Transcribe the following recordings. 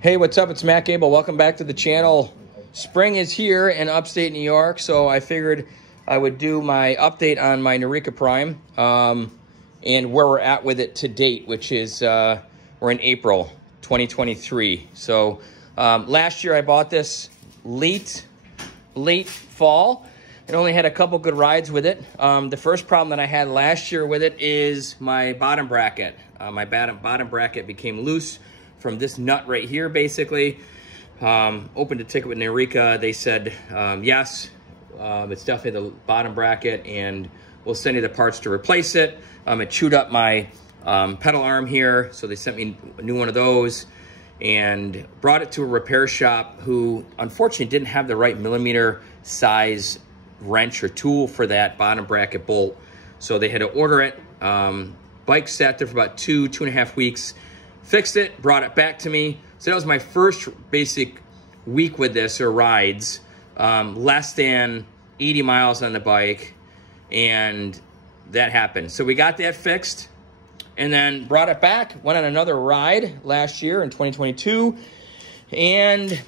Hey, what's up? It's Matt Gable. Welcome back to the channel. Spring is here in upstate New York, so I figured I would do my update on my Nireeka Prime and where we're at with it to date, which is we're in April 2023. So last year I bought this late fall. It only had a couple good rides with it. The first problem that I had last year with it is my bottom bracket. My bottom bracket became loose from this nut right here, basically. Opened a ticket with Nireeka. They said, yes, it's definitely the bottom bracket, and we'll send you the parts to replace it. It chewed up my pedal arm here, so they sent me a new one of those and brought it to a repair shop who unfortunately didn't have the right millimeter size wrench or tool for that bottom bracket bolt. So they had to order it. Bike sat there for about two and a half weeks. Fixed it, brought it back to me. So that was my first basic week with this, or rides. Less than 80 miles on the bike, and that happened. So we got that fixed, and then brought it back, went on another ride last year in 2022, and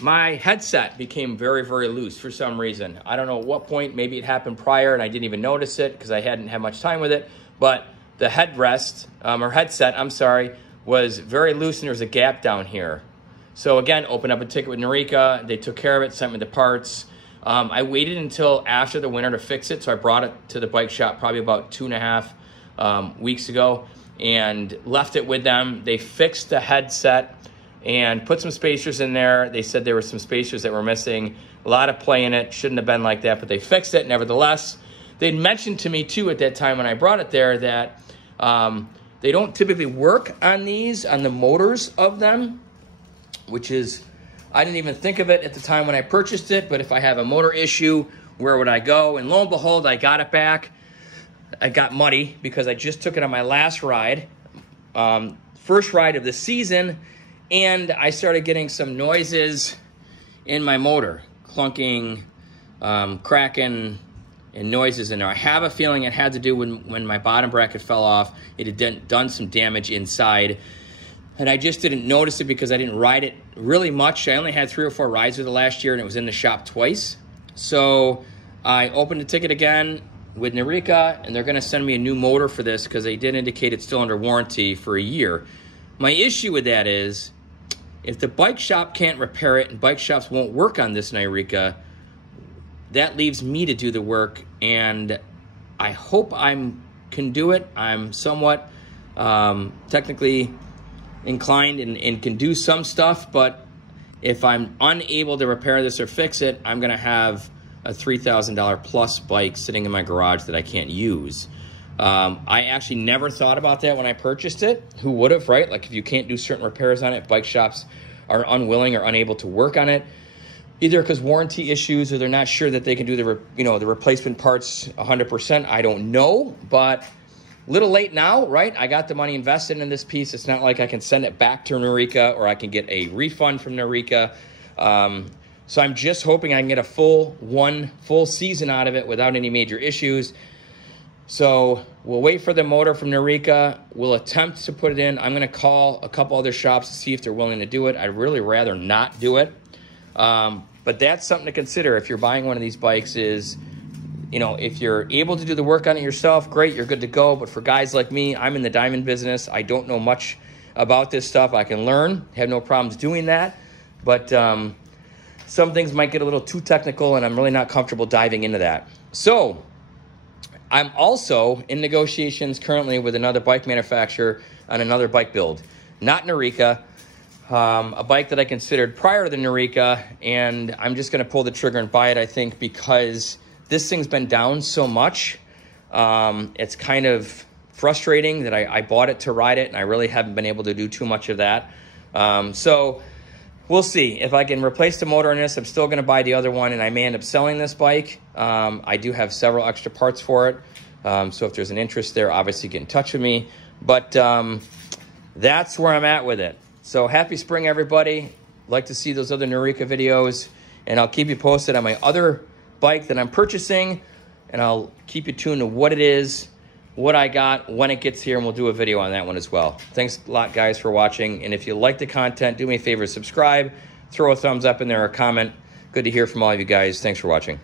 my headset became very, very loose for some reason. I don't know at what point. Maybe it happened prior and I didn't even notice it because I hadn't had much time with it, but the headrest, or headset, I'm sorry, was very loose, and there was a gap down here. So again, opened up a ticket with Nireeka. They took care of it, sent me the parts. I waited until after the winter to fix it, so I brought it to the bike shop probably about 2.5 weeks ago and left it with them. They fixed the headset and put some spacers in there. They said there were some spacers that were missing. A lot of play in it. Shouldn't have been like that, but they fixed it nevertheless. They'd mentioned to me too at that time when I brought it there that they don't typically work on these, on the motors of them, which is, I didn't even think of it at the time when I purchased it, but if I have a motor issue, where would I go? And lo and behold, I got it back. I got muddy because I just took it on my last ride, first ride of the season, and I started getting some noises in my motor, clunking, cracking, and noises in there. I have a feeling it had to do when my bottom bracket fell off. It had done some damage inside, and I just didn't notice it because I didn't ride it really much. I only had 3 or 4 rides with it last year, and it was in the shop twice. So I opened the ticket again with Nireeka, and they're gonna send me a new motor for this because they did indicate it's still under warranty for a year. My issue with that is, if the bike shop can't repair it and bike shops won't work on this Nireeka, that leaves me to do the work, and I hope I can do it. I'm somewhat technically inclined and can do some stuff, but if I'm unable to repair this or fix it, I'm gonna have a $3,000 plus bike sitting in my garage that I can't use. I actually never thought about that when I purchased it. Who would have, right? Like, if you can't do certain repairs on it, bike shops are unwilling or unable to work on it, either because warranty issues or they're not sure that they can do the replacement parts 100%. I don't know, but little late now, right? I got the money invested in this piece. It's not like I can send it back to Nireeka or I can get a refund from Nireeka. So I'm just hoping I can get a full season out of it without any major issues. So we'll wait for the motor from Nireeka. We'll attempt to put it in. I'm gonna call a couple other shops to see if they're willing to do it. I'd really rather not do it. But that's something to consider if you're buying one of these bikes is, if you're able to do the work on it yourself, great, you're good to go. But for guys like me, I'm in the diamond business. I don't know much about this stuff. I can learn, have no problems doing that. But some things might get a little too technical, and I'm really not comfortable diving into that. So I'm also in negotiations currently with another bike manufacturer on another bike build, not Nireeka. A bike that I considered prior to the Nireeka, and I'm just going to pull the trigger and buy it, I think, because this thing's been down so much. It's kind of frustrating that I bought it to ride it, and I really haven't been able to do too much of that. So we'll see. If I can replace the motor in this, I'm still going to buy the other one, and I may end up selling this bike. I do have several extra parts for it, so if there's an interest there, obviously get in touch with me. But that's where I'm at with it. So happy spring, everybody. Like to see those other Nireeka videos, and I'll keep you posted on my other bike that I'm purchasing, and I'll keep you tuned to what it is what I got when it gets here, and we'll do a video on that one as well. Thanks a lot, guys, for watching. And if you like the content, do me a favor, subscribe, throw a thumbs up in there, or a comment. Good to hear from all of you guys. Thanks for watching.